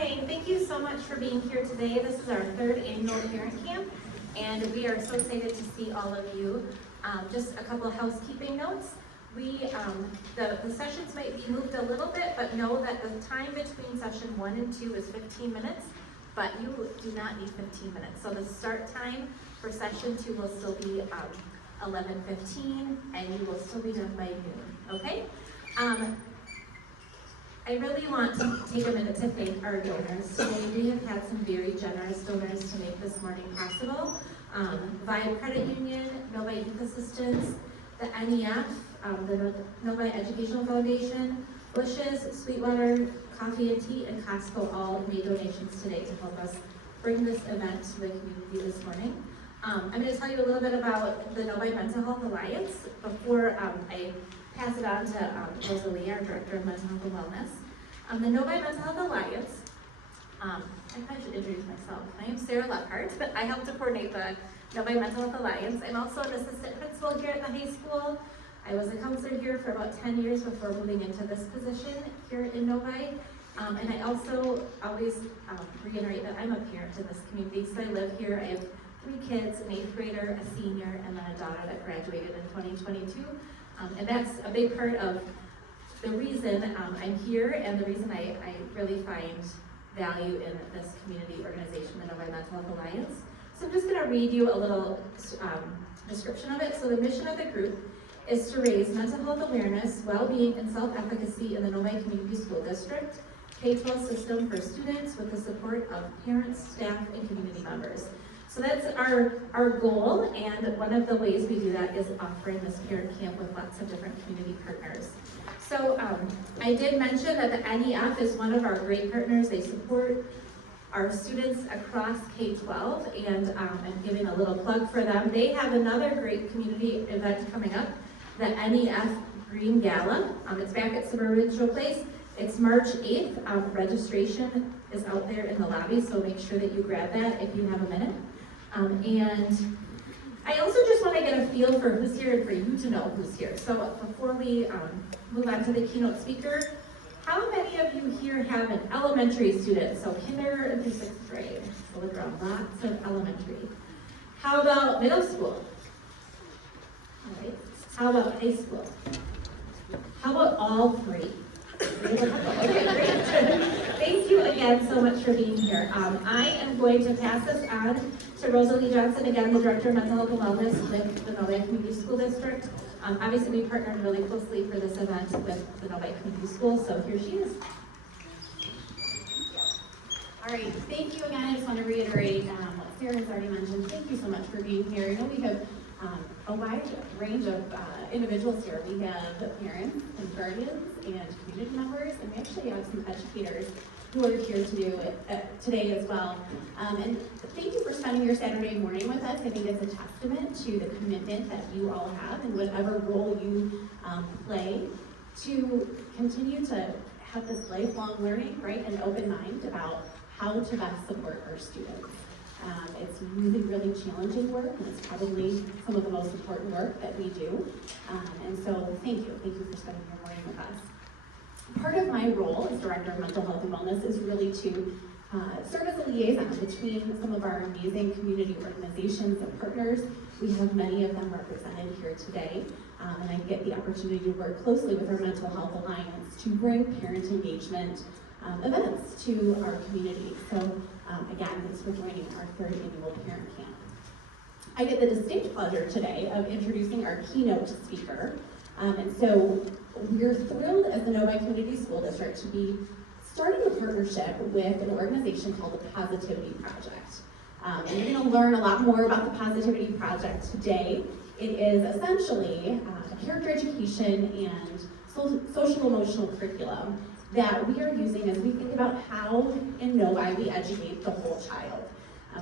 morning. Thank you so much for being here today. This is our third annual parent camp, and we are so excited to see all of you. Just a couple of housekeeping notes. The sessions might be moved a little bit, but know that the time between session 1 and 2 is 15 minutes, but you do not need 15 minutes. So the start time for session 2 will still be 11:15, and you will still be done by noon, okay? I really want to take a minute to thank our donors today. We have had some very generous donors to make this morning possible. Via Credit Union, Novi Youth Assistance, the NEF, the Novi Educational Foundation, Bush's, Sweetwater, Coffee and Tea, and Costco all made donations today to help us bring this event to the community this morning. I'm going to tell you a little bit about the Novi Mental Health Alliance before I pass it on to Rosalie, our Director of Mental Health and Wellness. The Novi Mental Health Alliance, I probably should introduce myself. I am Sarah Lockhart, but I help to coordinate the Novi Mental Health Alliance. I'm also an assistant principal here at the high school. I was a counselor here for about 10 years before moving into this position here in Novi. And I also always reiterate that I'm a parent in this community, so I live here. I have 3 kids, an 8th grader, a senior, and then a daughter that graduated in 2022. And that's a big part of the reason I'm here, and the reason I really find value in this community organization, the Novi Mental Health Alliance. So I'm just going to read you a little description of it. So the mission of the group is to raise mental health awareness, well-being, and self-efficacy in the Novi Community School District K-12 system for students with the support of parents, staff, and community members. So that's our goal, and one of the ways we do that is offering this parent camp with lots of different community partners. So I did mention that the NEF is one of our great partners. They support our students across K-12, and I'm giving a little plug for them. They have another great community event coming up, the NEF Green Gala. It's back at Suburban Show Place. It's March 8th. Registration is out there in the lobby, so make sure that you grab that if you have a minute. And I also just want to get a feel for who's here and for you to know who's here. So before we move on to the keynote speaker, how many of you here have an elementary student? So kindergarten through 6th grade. So look around, lots of elementary. How about middle school? All right. How about high school? How about all 3? Okay, great. Thank you again so much for being here. I am going to pass this on to Rosalie Johnson, again, the Director of Mental Health and Wellness with the Novi Community School District. Obviously, we partnered really closely for this event with the Novi Community Schools, so here she is. All right, thank you again. I just want to reiterate what Sarah has already mentioned. Thank you so much for being here. I know we have a wide range of individuals here. We have parents and guardians and community members, and we actually have some educators who are here today as well. And thank you for spending your Saturday morning with us. I think it's a testament to the commitment that you all have in whatever role you play to continue to have this lifelong learning, right, and open mind about how to best support our students. It's really, really challenging work, and it's probably some of the most important work that we do. And so thank you for spending your morning with us. Part of my role as Director of Mental Health and Wellness is really to serve as a liaison between some of our amazing community organizations and partners. We have many of them represented here today, and I get the opportunity to work closely with our Mental Health Alliance to bring parent engagement events to our community. So again, thanks for joining our 3rd annual parent camp. I get the distinct pleasure today of introducing our keynote speaker. And so we're thrilled as the Novi Community School District to be starting a partnership with an organization called the Positivity Project. And you're going to learn a lot more about the Positivity Project today. It is essentially a character education and social-emotional curriculum that we are using as we think about how in Novi we educate the whole child.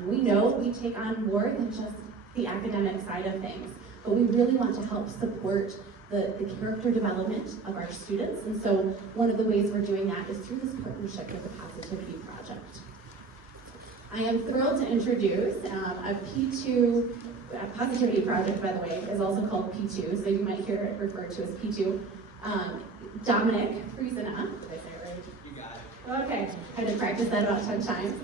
We know we take on more than just the academic side of things, but we really want to help support the character development of our students. And so one of the ways we're doing that is through this partnership with the Positivity Project. I am thrilled to introduce a P2, Positivity Project, by the way, is also called P2, so you might hear it referred to as P2. Dominic Frisina, did I say it right? You got it. Okay. had to practice that about 10 times.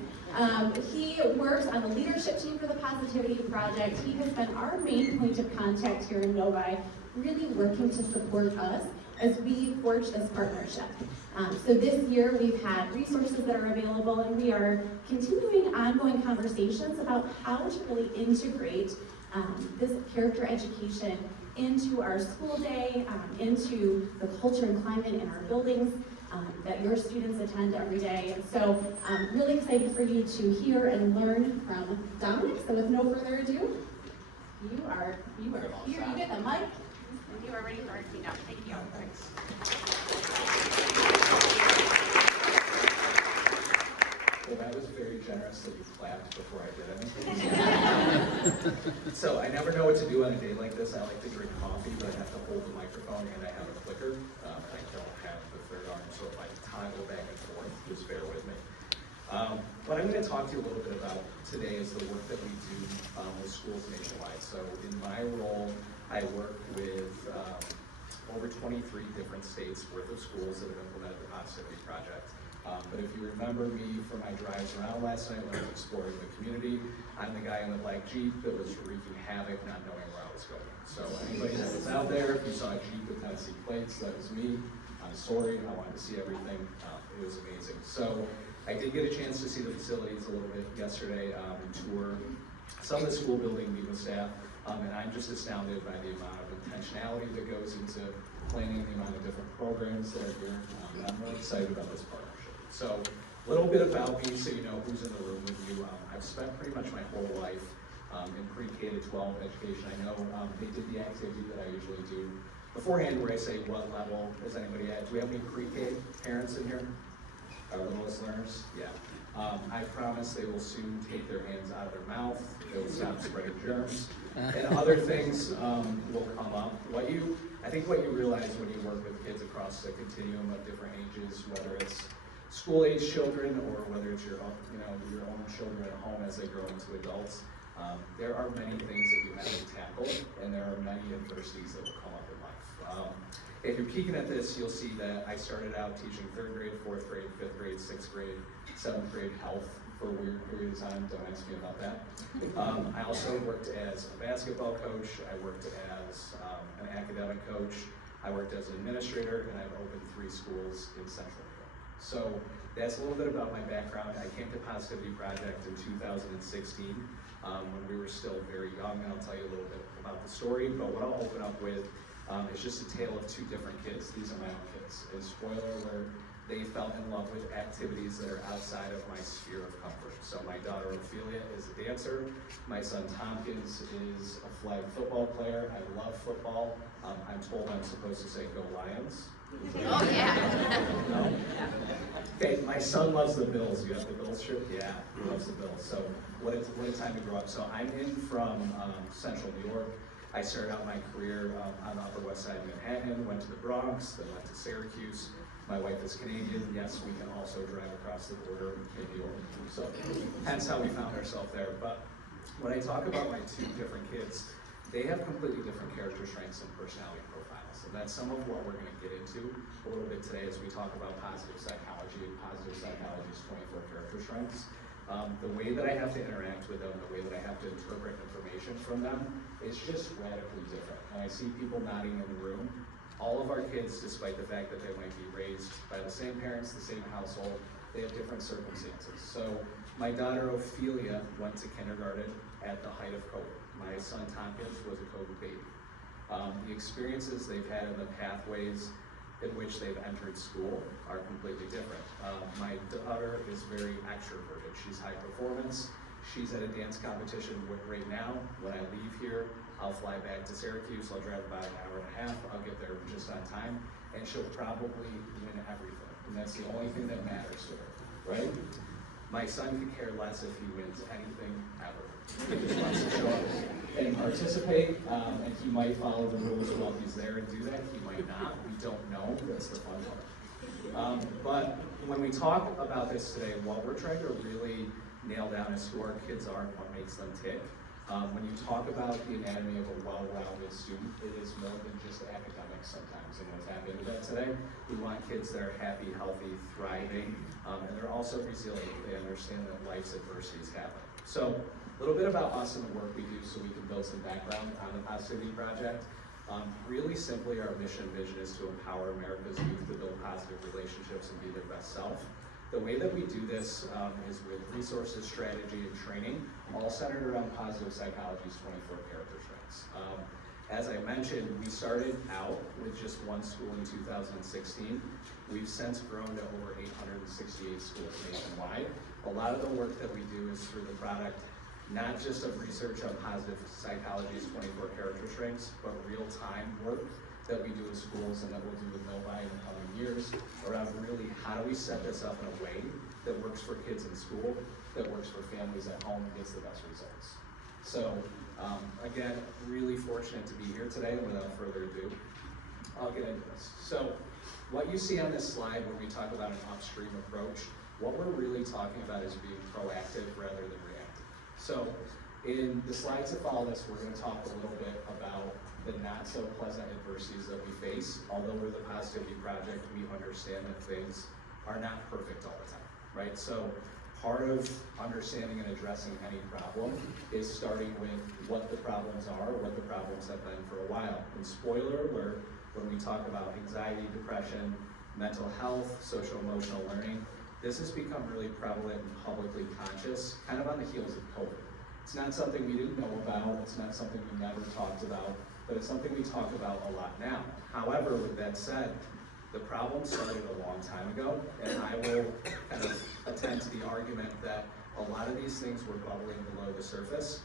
He works on the leadership team for the Positivity Project. He has been our main point of contact here in Novi, really working to support us as we forge this partnership. So this year we've had resources that are available, and we are continuing ongoing conversations about how to really integrate this character education into our school day, into the culture and climate in our buildings that your students attend every day. And so I'm really excited for you to hear and learn from Dominic. So with no further ado, you are here. You get the mic. And you are ready for our keynote. Thank you. Thanks. Well, that was very generous that you clapped before I did anything. So I never know what to do on a day like this. I like to drink coffee, but I have to hold the microphone and I have a clicker. I don't have the third arm, so if I toggle back and forth, just bear with me. What I'm going to talk to you a little bit about today is the work that we do with schools nationwide. So in my role, I work with over 23 different states worth of schools that have implemented the Positivity Project. But if you remember me from my drives around last night when I was exploring the community, I'm the guy in the black Jeep that was wreaking havoc, not knowing where I was going. So anybody that was out there, if you saw a Jeep with Tennessee plates, that was me. I'm sorry, I wanted to see everything. It was amazing. So I did get a chance to see the facilities a little bit yesterday and tour some of the school building, meet with staff, and I'm just astounded by the amount of intentionality that goes into planning, the amount of different programs that are here. And I'm really excited about this partnership. So a little bit about me so you know who's in the room with you. I've spent pretty much my whole life in pre-K to 12 education. I know they did the activity that I usually do beforehand where I say what level is anybody at. Do we have any pre-K parents in here? Our littlest learners? Yeah. I promise they will soon take their hands out of their mouth, they will stop spreading germs, and other things will come up. I think what you realize when you work with kids across the continuum of different ages, whether it's school-age children or whether it's your own children at home as they grow into adults, there are many things that you have to tackle, and there are many adversities that will come up in life. If you're peeking at this, you'll see that I started out teaching 3rd grade, 4th grade, 5th grade, 6th grade, 7th grade health for a weird period of time. Don't ask me about that. I also worked as a basketball coach. I worked as an academic coach. I worked as an administrator, and I've opened 3 schools in Central New York. So that's a little bit about my background. I came to Positivity Project in 2016 when we were still very young, and I'll tell you a little bit about the story. But what I'll open up with is just a tale of 2 different kids. These are my own kids. And spoiler alert, they fell in love with activities that are outside of my sphere of comfort. So my daughter Ophelia is a dancer. My son Tompkins is a flag football player. I love football. I'm told I'm supposed to say go Lions. Oh yeah. No? Okay, my son loves the Bills. You have the Bills shirt? Yeah, he loves the Bills. So what a time to grow up. So I'm in from Central New York. I started out my career on the Upper West Side of Manhattan, went to the Bronx, then went to Syracuse. My wife is Canadian. Yes, we can also drive across the border in New York. So hence how we found ourselves there. But when I talk about my 2 different kids, they have completely different character strengths and personality profiles. And that's some of what we're going to get into a little bit today as we talk about positive psychology and positive psychology's 24 character strengths. The way that I have to interact with them, the way that I have to interpret information from them is just radically different. And I see people nodding in the room. All of our kids, despite the fact that they might be raised by the same parents, the same household, they have different circumstances. So my daughter Ophelia went to kindergarten at the height of COVID. My son Tompkins was a COVID baby. The experiences they've had in the pathways in which they've entered school are completely different. My daughter is very extroverted. She's high performance. She's at a dance competition right now. When I leave here, I'll fly back to Syracuse. I'll drive about an hour and a half. I'll get there just on time, and she'll probably win everything. And that's the only thing that matters to her, right? My son could care less if he wins anything ever. He just wants to show up and participate, and he might follow the rules while he's there and do that. He might not. We don't know. That's the fun part. But when we talk about this today, what we're trying to really nail down is who our kids are and what makes them tick. When you talk about the anatomy of a well-rounded student, it is more than just academics sometimes, and we'll tap into that today. We want kids that are happy, healthy, thriving, and they're also resilient. They understand that life's adversities happen. So a little bit about us and the work we do so we can build some background on the Positivity Project. Really simply, our mission and vision is to empower America's youth to build positive relationships and be their best self. The way that we do this is with resources, strategy, and training, all centered around positive psychology's 24 character strengths. As I mentioned, we started out with just one school in 2016. We've since grown to over 868 schools nationwide. A lot of the work that we do is through the product, not just of research on positive psychology's 24 character strengths, but real-time work that we do in schools and that we'll do with Novi in the coming years around really how do we set this up in a way that works for kids in school, that works for families at home, and gets the best results. So again, really fortunate to be here today, and without further ado, I'll get into this. So what you see on this slide when we talk about an upstream approach, what we're really talking about is being proactive rather than reactive. So in the slides that follow this, we're going to talk a little bit about the not so pleasant adversities that we face. Although we're the Positivity Project, we understand that things are not perfect all the time, right? So part of understanding and addressing any problem is starting with what the problems are, what the problems have been for a while. And spoiler alert, when we talk about anxiety, depression, mental health, social emotional learning, this has become really prevalent and publicly conscious, kind of on the heels of COVID. It's not something we didn't know about, it's not something we never talked about, but it's something we talk about a lot now. However, with that said, the problem started a long time ago, and I will kind of attend to the argument that a lot of these things were bubbling below the surface.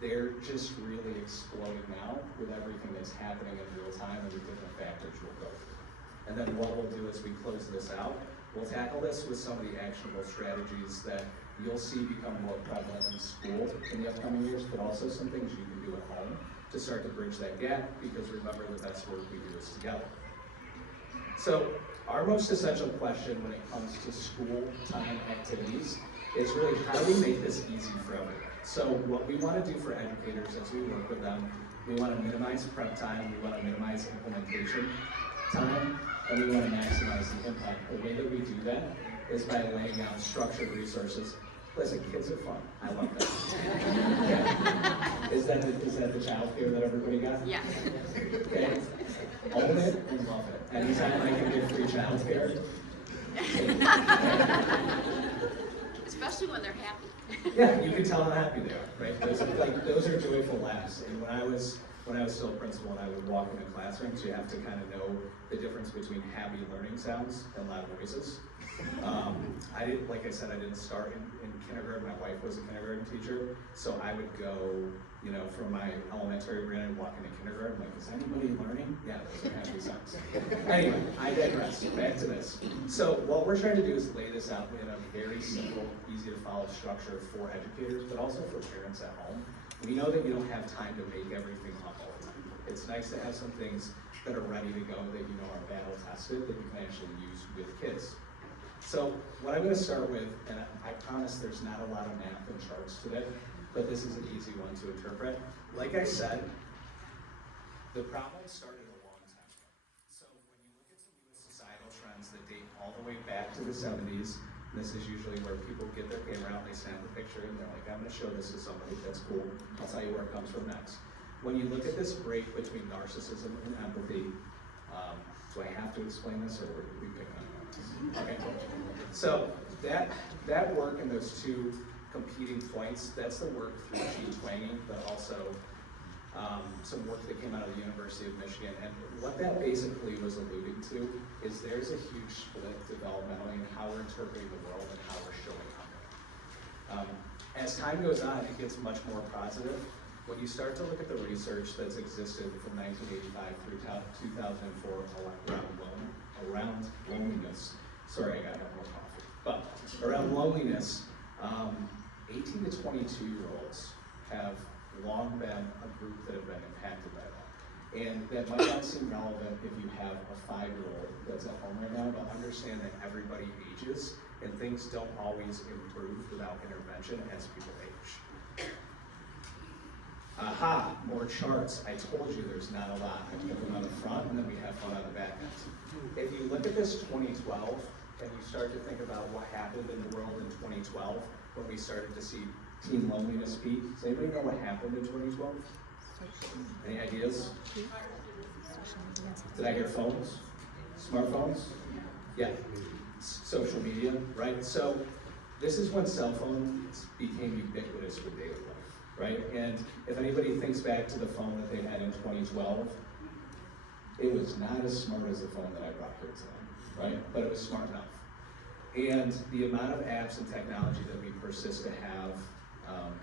They're just really exploding now with everything that's happening in real time and the different factors we'll go through. And then what we'll do as we close this out, we'll tackle this with some of the actionable strategies that you'll see become more prevalent in school in the upcoming years, but also some things you can do at home to start to bridge that gap, because remember, the best work we do is together. So our most essential question when it comes to school time activities is really, how do we make this easy for everyone? So what we want to do for educators as we work with them, we want to minimize prep time, we want to minimize implementation time, and we want to maximize the impact. The way that we do that is by laying out structured resources. Listen, kids are fun. I love that. Yeah. Is that the child care that everybody got? Yeah. Okay. Own it and love it. Anytime I can give free child care. Especially when they're happy. Yeah, you can tell how happy they are, right? Those are joyful laughs. And when I was still a principal and I would walk into classrooms, you have to kind of know the difference between happy learning sounds and loud noises. Like I said, I didn't start in kindergarten. My wife was a kindergarten teacher, so I would go, from my elementary brain, I'd walk into kindergarten, like, is anybody learning? Yeah, those are happy sounds. Anyway, I digress. Back to this. So what we're trying to do is lay this out in a very simple, easy to follow structure for educators, but also for parents at home. We know that you don't have time to make everything up all the time. It's nice to have some things that are ready to go, that you know are battle tested, that you can actually use with kids. So what I'm going to start with, and I promise there's not a lot of math and charts today, but this is an easy one to interpret. Like I said, the problem started a long time ago. So when you look at some U.S. societal trends that date all the way back to the 70s, this is usually where people get their camera out, they snap a picture, and they're like, I'm going to show this to somebody, that's cool. I'll tell you where it comes from next. When you look at this break between narcissism and empathy, do I have to explain this, or are we picking up? Okay, so that work and those two competing points, that's the work through Gene Twanging, but also some work that came out of the University of Michigan. And what that basically was alluding to is there's a huge split developmentally in how we're interpreting the world and how we're showing up. As time goes on, it gets much more positive. When you start to look at the research that's existed from 1985 through 2004 around loneliness, sorry, I gotta have more coffee, but around loneliness, 18 to 22-year-olds have long been a group that have been impacted by that. And that might not seem relevant if you have a 5-year-old that's at home right now, but understand that everybody ages and things don't always improve without intervention as people age. Aha, more charts. I told you there's not a lot. I put them on the front and then we have fun on the back end. If you look at this 2012 and you start to think about what happened in the world in 2012 when we started to see teen loneliness peak, does anybody know what happened in 2012? Any ideas? Did I hear phones? Smartphones? Yeah. Social media, right? So this is when cell phones became ubiquitous with daily life, right? And if anybody thinks back to the phone that they had in 2012, it was not as smart as the phone that I brought here today, right? But it was smart enough. And the amount of apps and technology that we persist to have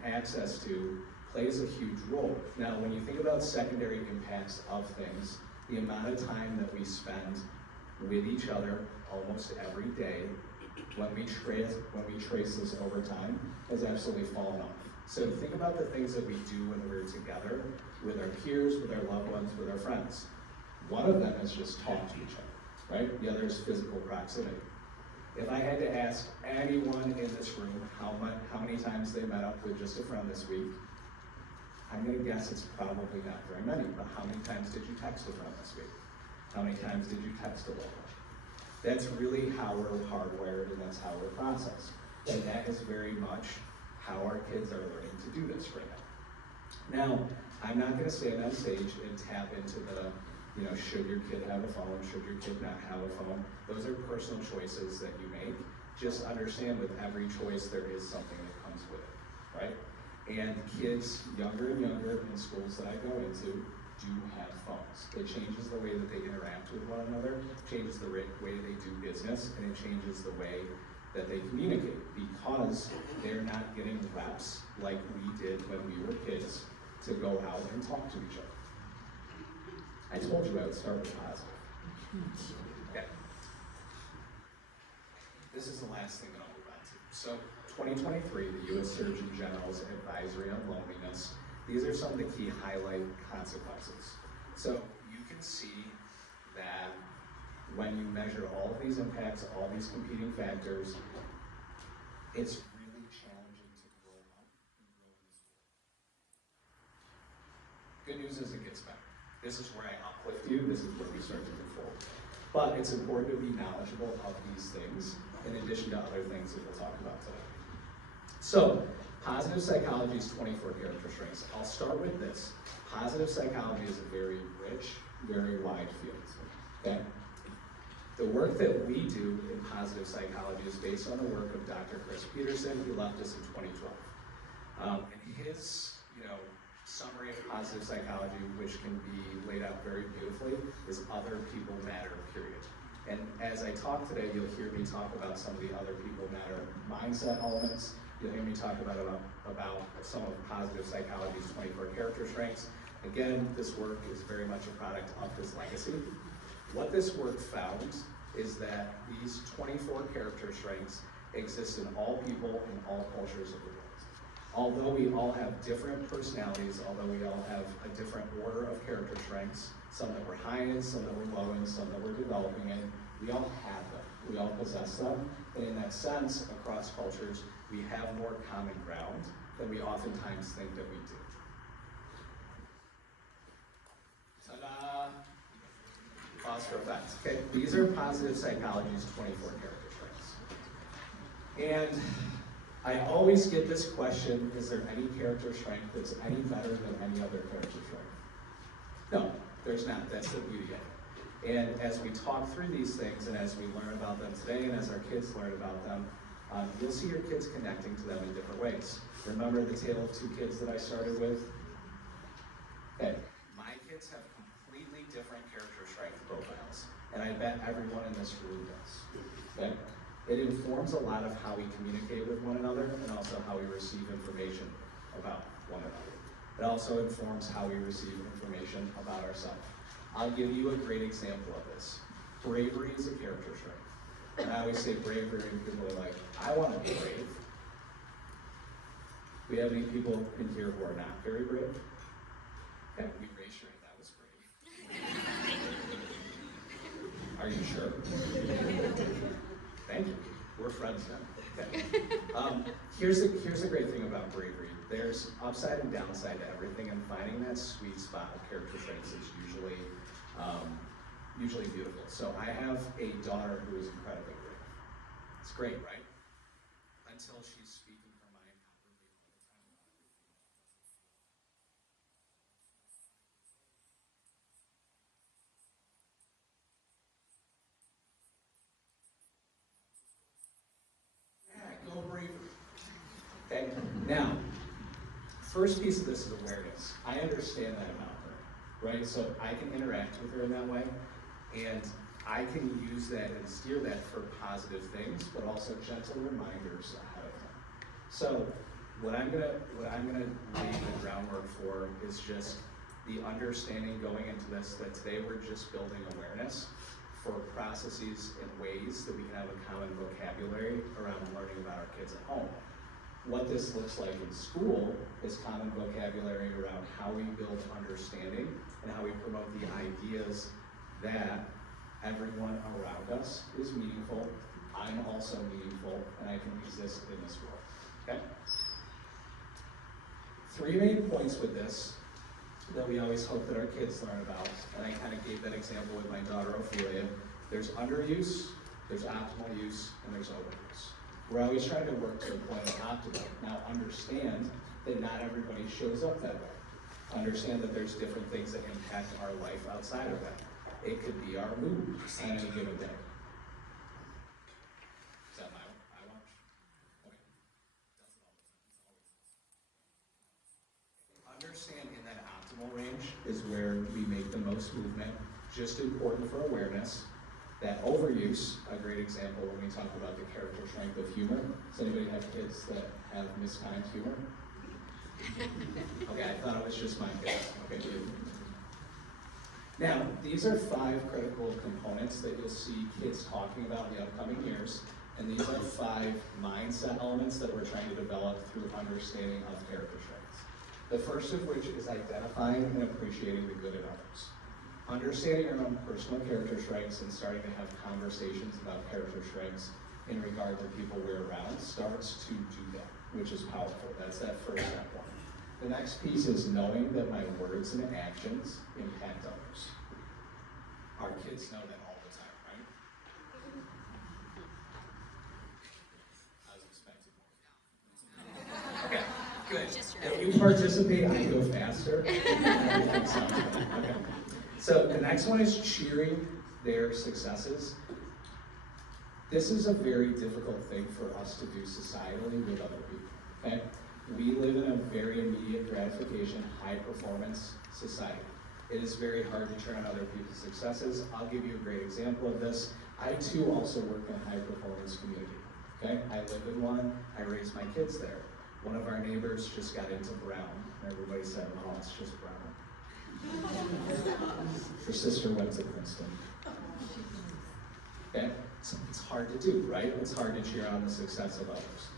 access to plays a huge role. Now, when you think about secondary impacts of things, the amount of time that we spend with each other almost every day, when we trace this over time, has absolutely fallen off. So think about the things that we do when we're together with our peers, with our loved ones, with our friends. One of them is just talk to each other, right? The other is physical proximity. If I had to ask anyone in this room how many times they met up with just a friend this week, I'm gonna guess it's probably not very many, but how many times did you text a friend this week? How many times did you text a loved one? That's really how we're hardwired and that's how we're processed. And that is very much how our kids are learning to do this right now. Now, I'm not gonna stand on stage and tap into the, should your kid have a phone, should your kid not have a phone? Those are personal choices that you make. Just understand with every choice there is something that comes with it, right? And kids younger and younger in schools that I go into do have phones. It changes the way that they interact with one another, changes the way they do business, and it changes the way that they communicate because they're not getting reps like we did when we were kids to go out and talk to each other. I told you I would start with positive. Okay. This is the last thing that I'll move on to. So 2023, the U.S. Surgeon General's advisory on loneliness. These are some of the key highlight consequences. So you can see that when you measure all of these impacts, all these competing factors, it's really challenging to grow up and grow in this world. Good news is it gets better. This is where I uplift you, this is where we start to move forward. But it's important to be knowledgeable of these things in addition to other things that we'll talk about today. So, positive psychology is 24 character strengths. I'll start with this. Positive psychology is a very rich, very wide field, okay? The work that we do in positive psychology is based on the work of Dr. Chris Peterson, who left us in 2012. And his, summary of positive psychology, which can be laid out very beautifully, is other people matter, period. And as I talk today, you'll hear me talk about some of the other people matter mindset elements. You'll hear me talk about some of positive psychology's 24 character strengths. Again, this work is very much a product of his legacy. What this work found is that these 24 character strengths exist in all people in all cultures of the world. Although we all have different personalities, although we all have a different order of character strengths, some that we're high in, some that we're low in, some that we're developing in, we all have them. We all possess them. And in that sense, across cultures, we have more common ground than we oftentimes think that we do. Ta-da! Pause for effect. Okay, these are positive psychology's 24 character strengths. And I always get this question, is there any character strength that's any better than any other character strength? No, there's not. That's the beauty of it. And as we talk through these things and as we learn about them today and as our kids learn about them, you'll see your kids connecting to them in different ways. Remember the tale of two kids that I started with? Okay, my kids have completely different character strength profiles, and I bet everyone in this room does. Okay? It informs a lot of how we communicate with one another and also how we receive information about one another. It also informs how we receive information about ourselves. I'll give you a great example of this. Bravery is a character strength. And I always say bravery, and people are like, I want to be brave. Do we have any people in here who are not very brave? Okay, we raised your hand, that was brave. Are you sure? Thank you. We're friends now. Okay. Here's the great thing about bravery. There's upside and downside to everything, and finding that sweet spot of character traits is usually beautiful. So I have a daughter who is incredibly brave. It's great, right? Until she's speaking her mind outwardly all the time about everything that doesn't feel. Yeah, go bravery. Okay, now, first piece of this is awareness. I understand that about her, right? So I can interact with her in that way, and I can use that and steer that for positive things, but also gentle reminders ahead of time. So what I'm gonna lay the groundwork for is just the understanding going into this that today we're just building awareness for processes and ways that we can have a common vocabulary around learning about our kids at home. What this looks like in school is common vocabulary around how we build understanding and how we promote the ideas that everyone around us is meaningful, I'm also meaningful, and I can exist in this world, okay? 3 main points with this that we always hope that our kids learn about, and I kind of gave that example with my daughter Ophelia. There's underuse, there's optimal use, and there's overuse. We're always trying to work to a point of optimal. Now understand that not everybody shows up that way. Understand that there's different things that impact our life outside of that. It could be our mood on any given day. Is that my watch? Okay. Does it all the time. It's always. Understand in that optimal range is where we make the most movement. Just important for awareness. That overuse, a great example when we talk about the character strength of humor. Does anybody have kids that have mistimed humor? Okay, I thought it was just my kids. Okay, good. Now, these are 5 critical components that you'll see kids talking about in the upcoming years, and these are 5 mindset elements that we're trying to develop through understanding of character strengths. The first of which is identifying and appreciating the good in others. Understanding your own personal character strengths and starting to have conversations about character strengths in regard to people we're around starts to do that, which is powerful. That's that first step one. The next piece is knowing that my words and actions impact others. Our kids know that all the time, right? I was expecting more. Okay, good. If you participate, I go faster. Okay. So the next one is cheering their successes. This is a very difficult thing for us to do societally with other people, okay? We live in a very immediate gratification, high performance society. It is very hard to cheer on other people's successes. I'll give you a great example of this. I too also work in a high performance community, okay? I live in one, I raise my kids there. One of our neighbors just got into Brown. Everybody said, oh, it's just Brown. Her sister went to Princeton. Okay? So it's hard to do, right? It's hard to cheer on the success of others.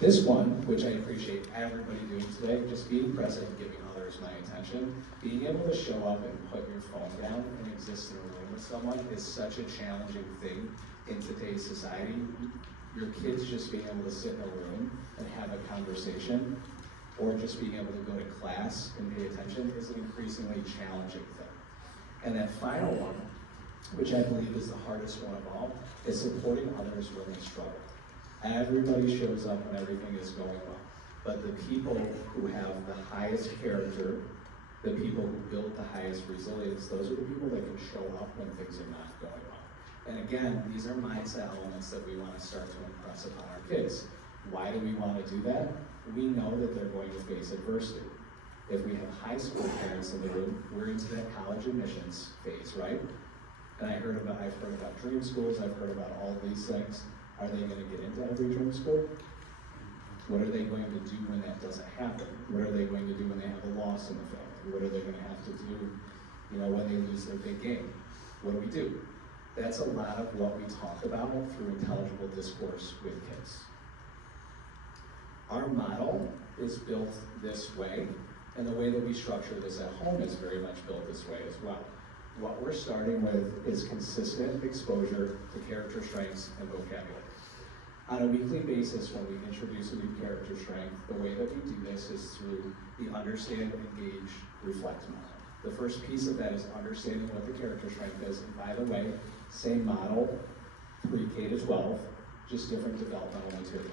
This one, which I appreciate everybody doing today, just being present and giving others my attention, being able to show up and put your phone down and exist in a room with someone is such a challenging thing in today's society. Your kids just being able to sit in a room and have a conversation, or just being able to go to class and pay attention is an increasingly challenging thing. And that final one, which I believe is the hardest one of all, is supporting others when they struggle. Everybody shows up when everything is going well, but the people who have the highest character, the people who build the highest resilience, those are the people that can show up when things are not going well. And again, these are mindset elements that we want to start to impress upon our kids. Why do we want to do that? We know that they're going to face adversity. If we have high school parents in the room, we're into that college admissions phase, right? And I've heard about dream schools, I've heard about all these things. Are they going to get into every dream school? What are they going to do when that doesn't happen? What are they going to do when they have a loss in the family? What are they going to have to do, when they lose their big game? What do we do? That's a lot of what we talk about through intelligible discourse with kids. Our model is built this way, and the way that we structure this at home is very much built this way as well. What we're starting with is consistent exposure to character strengths and vocabulary. On a weekly basis, when we introduce a new character strength, the way that we do this is through the understand, engage, reflect model. The first piece of that is understanding what the character strength is, and by the way, same model, pre-K to 12, just different developmental material.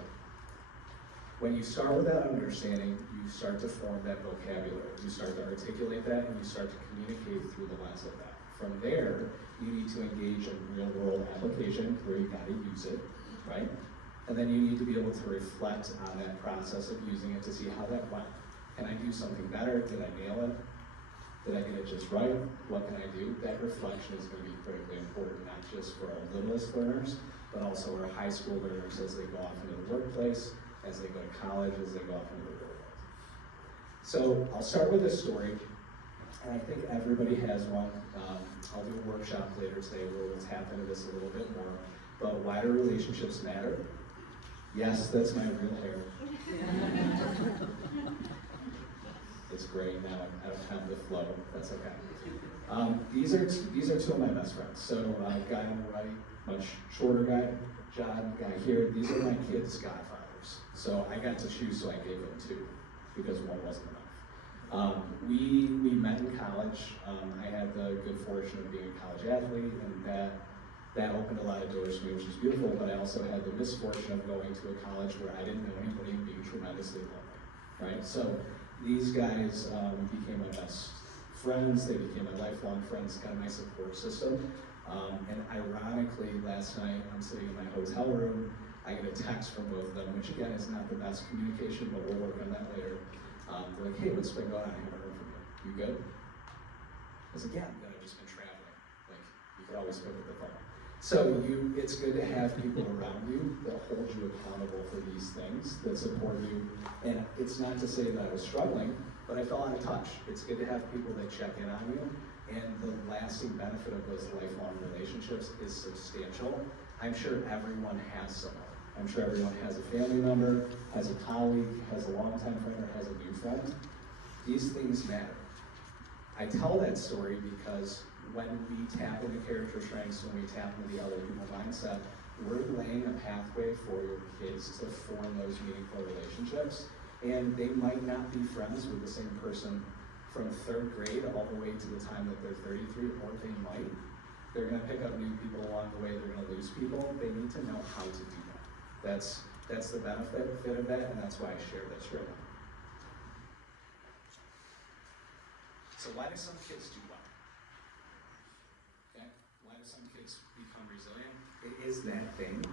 When you start with that understanding, you start to form that vocabulary. You start to articulate that, and you start to communicate through the lens of that. From there, you need to engage in real-world application where you gotta use it, right? And then you need to be able to reflect on that process of using it to see how that went. Can I do something better? Did I nail it? Did I get it just right? What can I do? That reflection is going to be critically important, not just for our littlest learners, but also our high school learners as they go off into the workplace, as they go to college, as they go off into the real world. So I'll start with this story, and I think everybody has one. I'll do a workshop later today where we'll tap into this a little bit more. But why do relationships matter? Yes, that's my real hair. It's gray now, I don't have the flow, that's okay. These are two of my best friends. So guy on the right, much shorter guy, John, guy here, these are my kids' godfathers. So I got to choose, so I gave them two, because one wasn't enough. We met in college. I had the good fortune of being a college athlete, and that opened a lot of doors for me, which is beautiful, but I also had the misfortune of going to a college where I didn't know anybody and being tremendously lonely, right? So these guys became my best friends, they became my lifelong friends, kind of my support system. And ironically, last night, I'm sitting in my hotel room, I get a text from both of them, which again is not the best communication, but we'll work on that later. They're like, hey, what's been going on? I haven't heard from you. You good? I was like, yeah, I'm good, I've just been traveling. Like, you could always pick up the phone. So it's good to have people around you that hold you accountable for these things, that support you. And it's not to say that I was struggling, but I fell out of touch. It's good to have people that check in on you. And the lasting benefit of those lifelong relationships is substantial. I'm sure everyone has someone. I'm sure everyone has a family member, has a colleague, has a longtime friend, or has a new friend. These things matter. I tell that story because when we tap into character strengths, when we tap into the other people mindset, we're laying a pathway for your kids to form those meaningful relationships. And they might not be friends with the same person from 3rd grade all the way to the time that they're 33, or they might. They're gonna pick up new people along the way, they're gonna lose people. They need to know how to do that. That's the benefit of that, and that's why I share this right now. So why do some kids do well? Okay, why do some kids become resilient? It is that thing,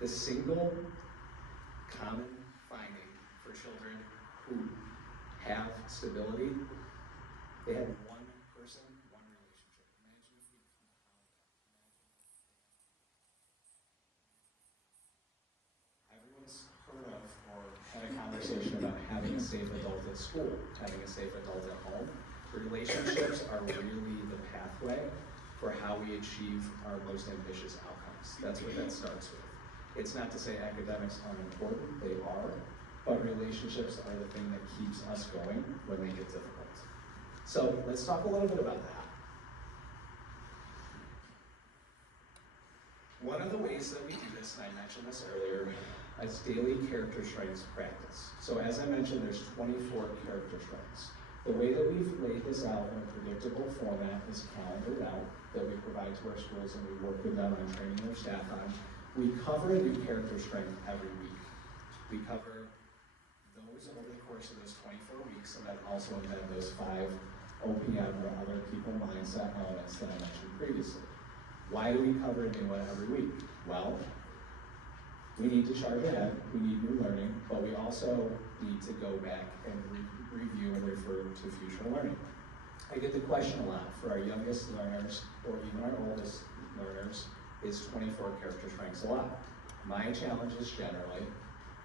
the single common finding for children who have stability. They have one person, one relationship. Imagine if we compound that. Everyone's heard of or had a conversation about having a safe adult at school, having a safe adult at home. Relationships are really the pathway for how we achieve our most ambitious outcomes. That's what that starts with. It's not to say academics aren't important, they are, but relationships are the thing that keeps us going when they get difficult. So let's talk a little bit about that. One of the ways that we do this, and I mentioned this earlier, is daily character strengths practice. So as I mentioned, there's 24 character strengths. The way that we've laid this out in a predictable format is calendared out that we provide to our schools, and we work with them on training their staff on. We cover a new character strength every week. We cover those over the course of those 24 weeks, and then also embed those 5 OPM or other people mindset elements that I mentioned previously. Why do we cover a new one every week? Well, we need to charge ahead, we need new learning, but we also need to go back and review and refer to future learning. I get the question a lot for our youngest learners, or even our oldest learners, is 24 character strengths a lot? My challenge is generally,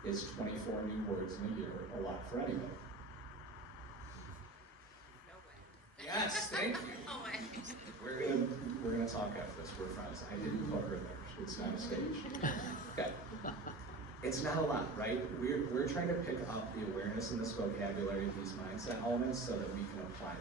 is 24 new words in a year a lot for anybody? No way. Yes, thank you. No way. We're gonna talk after this, we're friends. I didn't put her there, it's not a stage. Okay. It's not a lot, right? We're trying to pick up the awareness in this vocabulary, these mindset elements, so that we can apply it.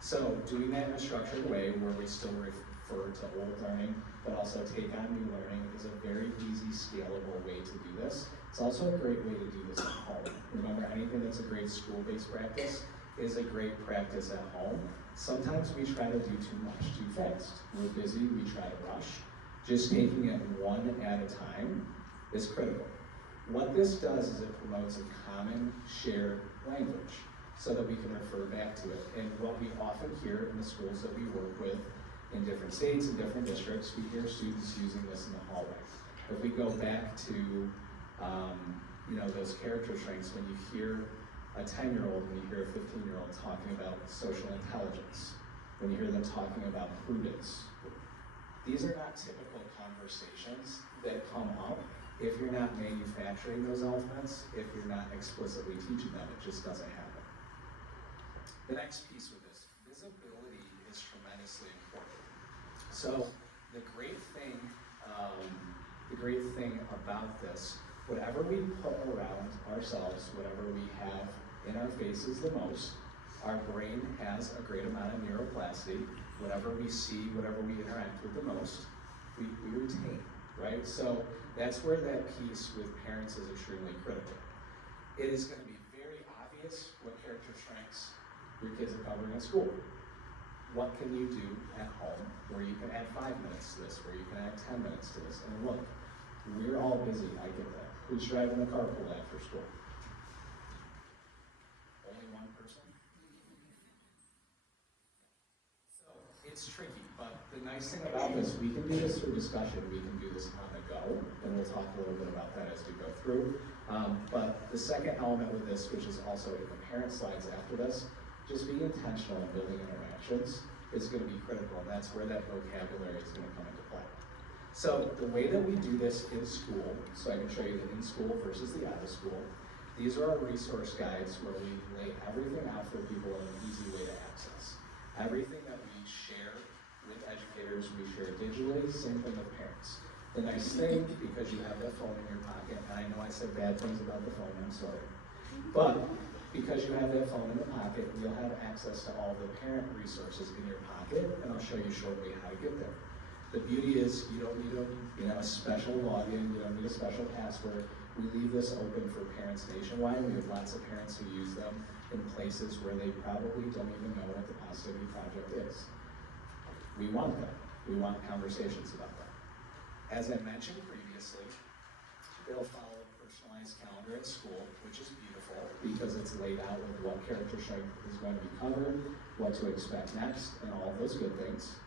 So doing that in a structured way where we still refer defer to old learning, but also take on new learning, is a very easy, scalable way to do this. It's also a great way to do this at home. Remember, anything that's a great school-based practice is a great practice at home. Sometimes we try to do too much too fast. We're busy, we try to rush. Just taking it one at a time is critical. What this does is it promotes a common shared language so that we can refer back to it. And what we often hear in the schools that we work with in different states and different districts, we hear students using this in the hallway. If we go back to those character strengths, when you hear a 10-year-old, when you hear a 15-year-old talking about social intelligence, when you hear them talking about prudence, these are not typical conversations that come up if you're not manufacturing those elements, if you're not explicitly teaching them. It just doesn't happen. The next piece with this, visibility is tremendously important. So the great thing about this, whatever we put around ourselves, whatever we have in our faces the most, our brain has a great amount of neuroplasticity. Whatever we see, whatever we interact with the most, we retain, right? So that's where that piece with parents is extremely critical. It is going to be very obvious what character strengths your kids are covering at school. What can you do at home where you can add 5 minutes to this, where you can add 10 minutes to this? And look, we're all busy, I get that. Who's driving the carpool after school? Only one person? So it's tricky, but the nice thing about this, we can do this through discussion, we can do this on the go, and we'll talk a little bit about that as we go through. But the second element with this, which is also in the parent slides after this, just being intentional in building interactions is going to be critical, and that's where that vocabulary is going to come into play. So the way that we do this in school, so I can show you the in school versus the out of school, these are our resource guides where we lay everything out for people in an easy way to access. Everything that we share with educators, we share digitally, same thing with parents. The nice thing, because you have that phone in your pocket, and I know I said bad things about the phone, I'm sorry, but because you have that phone in the pocket, you'll have access to all the parent resources in your pocket, and I'll show you shortly how to get there. The beauty is you don't need a special login, you don't need a special password. We leave this open for parents nationwide. We have lots of parents who use them in places where they probably don't even know what the Positivity Project is. We want that. We want conversations about that. As I mentioned previously, they'll follow a personalized calendar at school, which is beautiful because it's laid out with what character strength is going to be covered, what to expect next, and all of those good things.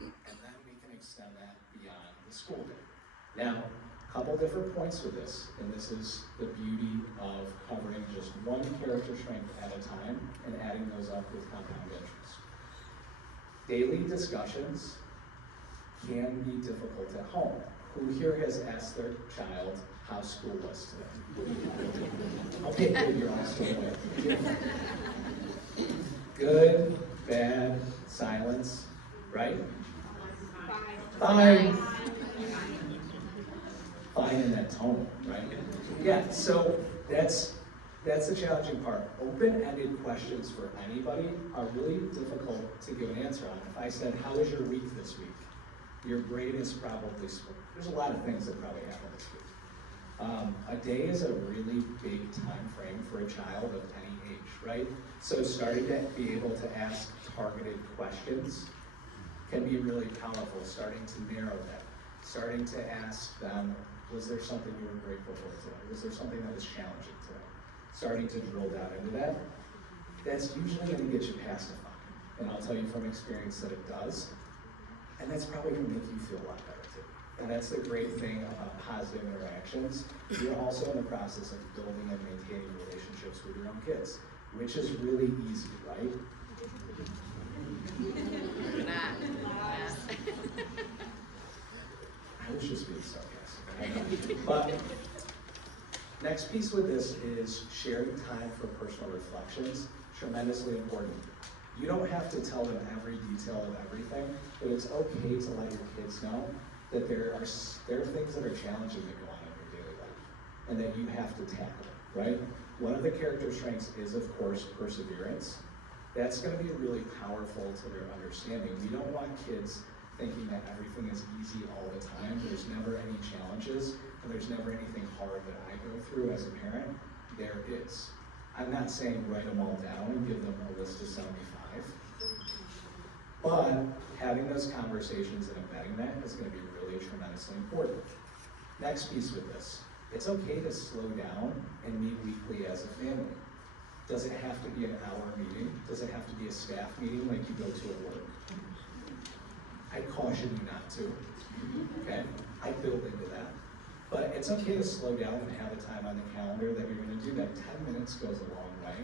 And then we can extend that beyond the school day. Now, a couple different points with this, and this is the beauty of covering just one character strength at a time and adding those up with compound interest. Daily discussions can be difficult at home. Who here has asked their child how school was today? Okay, good, you're all still there. Good, bad, silence, right? Fine. Fine in that tone, right? Yeah, so that's the challenging part. Open-ended questions for anybody are really difficult to give an answer on. If I said, how was your week this week? Your brain is probably split. There's a lot of things that probably happen this week. A day is a really big time frame for a child of any age, right? So starting to be able to ask targeted questions can be really powerful, starting to narrow that, starting to ask them, was there something you were grateful for today? Was there something that was challenging today? Starting to drill down into that. That's usually going to get you past a fine. And I'll tell you from experience that it does. And that's probably going to make you feel a lot better too. And that's the great thing about positive interactions. You're also in the process of building and maintaining relationships with your own kids, which is really easy, right? I was just being sarcastic. But next piece with this is sharing time for personal reflections. Tremendously important. You don't have to tell them every detail of everything, but it's okay to let your kids know that there are things that are challenging that go on in your daily life, and that you have to tackle, right? One of the character strengths is, of course, perseverance. That's going to be really powerful to their understanding. We don't want kids thinking that everything is easy all the time. There's never any challenges, and there's never anything hard that I go through as a parent. There is. I'm not saying write them all down and give them a list of 75, but having those conversations and embedding that is going to be really tremendously important. Next piece with this, it's okay to slow down and meet weekly as a family. Does it have to be an hour meeting? Does it have to be a staff meeting like you go to at work? I caution you not to, okay? I build into that. But it's okay to slow down and have a time on the calendar that you're gonna do that. 10 minutes goes a long way.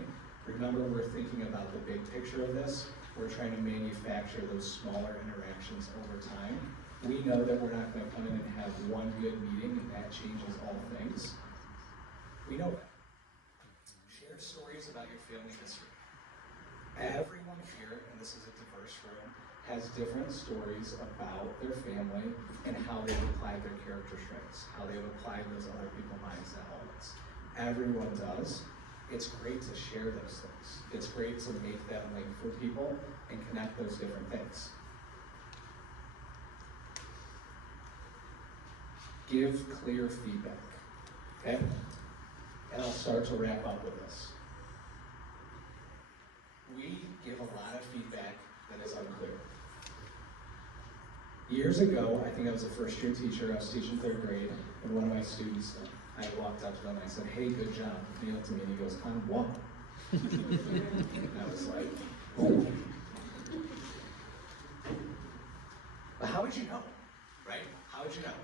Remember, we're thinking about the big picture of this. We're trying to manufacture those smaller interactions over time. We know that we're not gonna come in and have one good meeting and that changes all things. We know that. Share stories about your family history. Everyone here, and this is a diverse room, has different stories about their family and how they've applied their character strengths, how they've applied those other people mindset elements. Everyone does. It's great to share those things. It's great to make that link for people and connect those different things. Give clear feedback, okay? And I'll start to wrap up with this. We give a lot of feedback that is unclear. Years ago, I think I was a first-year teacher, I was teaching 3rd grade, and one of my students, I walked up to them and I said, "Hey, good job." And he looked at me and he goes, "On what?" And I was like, "Oh." But how would you know, right? How would you know?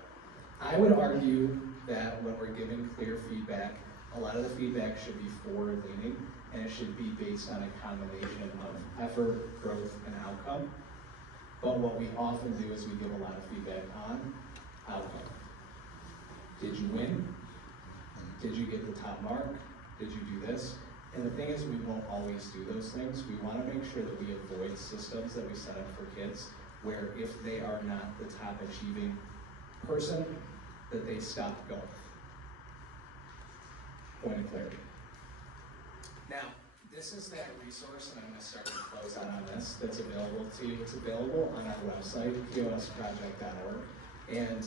I would argue that when we're giving clear feedback, a lot of the feedback should be forward-leaning, and it should be based on a combination of effort, growth, and outcome. But what we often do is we give a lot of feedback on outcome. Did you win? Did you get the top mark? Did you do this? And the thing is, we won't always do those things. We want to make sure that we avoid systems that we set up for kids where if they are not the top achieving person, that they stop going. Point of clarity. Now, this is that resource, and I'm going to start to close out on this, that's available to you. It's available on our website, posproject.org. And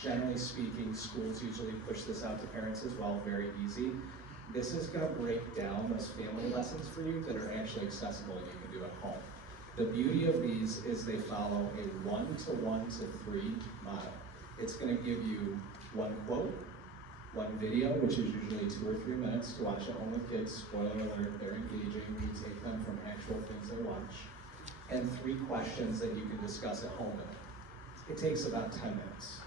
generally speaking, schools usually push this out to parents as well, very easy. This is going to break down those family lessons for you that are actually accessible and you can do at home. The beauty of these is they follow a 1-to-1-to-3 model. It's going to give you one quote, one video, which is usually 2 or 3 minutes to watch at home with kids. Spoiler alert, they're engaging. We take them from actual things they watch. And 3 questions that you can discuss at home with them. It takes about 10 minutes.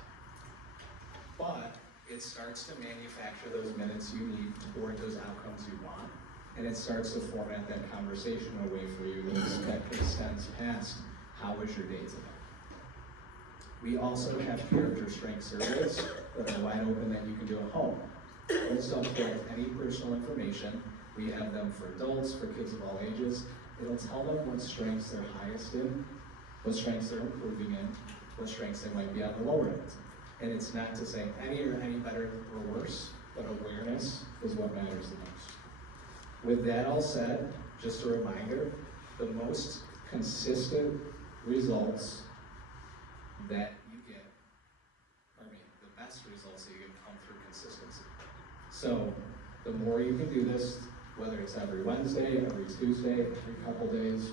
But it starts to manufacture those minutes you need toward those outcomes you want. And it starts to format that conversation in a way for you that extends past how was your day today. We also have character strength surveys that are wide open that you can do at home. Those don't collect any personal information. We have them for adults, for kids of all ages. It'll tell them what strengths they're highest in, what strengths they're improving in, what strengths they might be on the lower end. And it's not to say any are any better or worse, but awareness is what matters the most. With that all said, just a reminder, the most consistent results that you get, the best results that you get come through consistency. So the more you can do this, whether it's every Wednesday, every Tuesday, every couple days,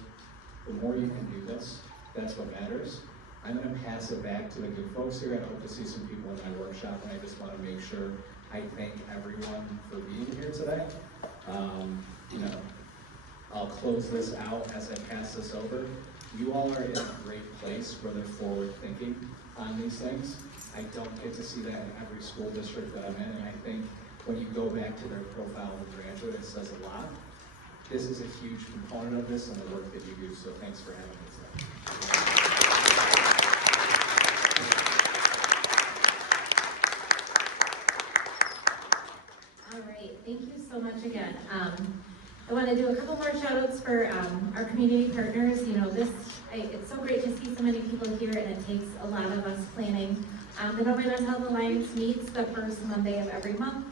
the more you can do this, that's what matters. I'm going to pass it back to the good folks here. I hope to see some people in my workshop, and I just want to make sure I thank everyone for being here today. I'll close this out as I pass this over. You all are in a great place where they're forward thinking on these things. I don't get to see that in every school district that I'm in, and I think when you go back to their profile of a graduate, it says a lot. This is a huge component of this and the work that you do, so thanks for having me today. All right, thank you so much again. I want to do a couple more shout outs for our community partners. It's so great to see so many people here, and it takes a lot of us planning. The November Mental Health Alliance meets the first Monday of every month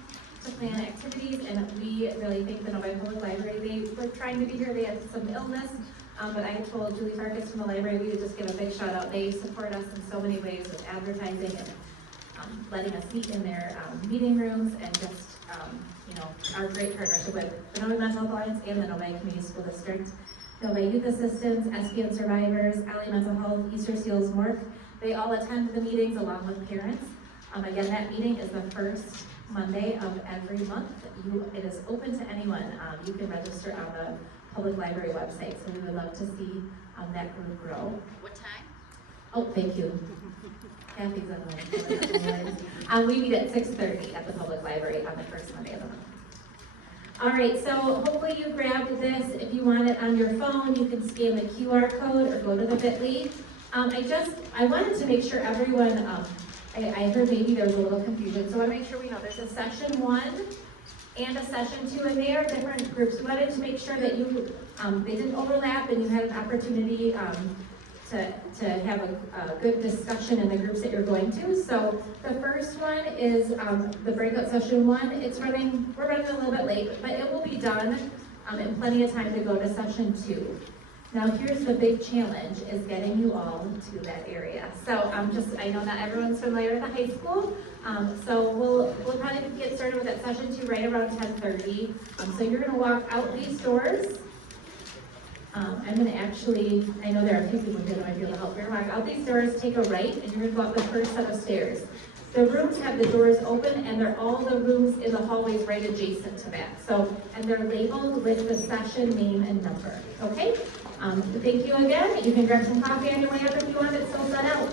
to plan activities, and we really thank the Novi Public Library. They were trying to be here, they had some illness, but I told Julie Farkas from the library we would just give a big shout out. They support us in so many ways with advertising and letting us meet in their meeting rooms, and just our great partnership with the Novi Mental Health Alliance and the Novi Community School District. Novi Youth Assistants, SPN Survivors, Alley Mental Health, Easter Seals, MORC, they all attend the meetings along with parents. Again, that meeting is the first Monday of every month. It is open to anyone. You can register on the public library website, so we would love to see that group grow. What time? Oh, thank you. Kathy's on the we meet at 6:30 at the public library on the first Monday of the month. All right, so hopefully you grabbed this. If you want it on your phone, you can scan the QR code or go to the bit.ly. I wanted to make sure everyone, I heard maybe there was a little confusion, so I want to make sure we know there's a session 1 and a session 2, and they are different groups. We wanted to make sure that you, they didn't overlap and you had an opportunity to have a good discussion in the groups that you're going to. So the first one is the breakout session 1. We're running a little bit late, but it will be done in plenty of time to go to session 2. Now here's the big challenge, is getting you all to that area. So I know not everyone's familiar with the high school, so we'll probably get started with that session 2 right around 10:30. So you're gonna walk out these doors. I'm going to actually, I know there are a few people here that might be able to help. We're going to walk out these doors, take a right, and you're going to go up the first set of stairs. The rooms have the doors open, and they're all the rooms in the hallways right adjacent to that. And they're labeled with the session name and number, okay? Thank you again. You can grab some coffee on your way up if you want it still set out.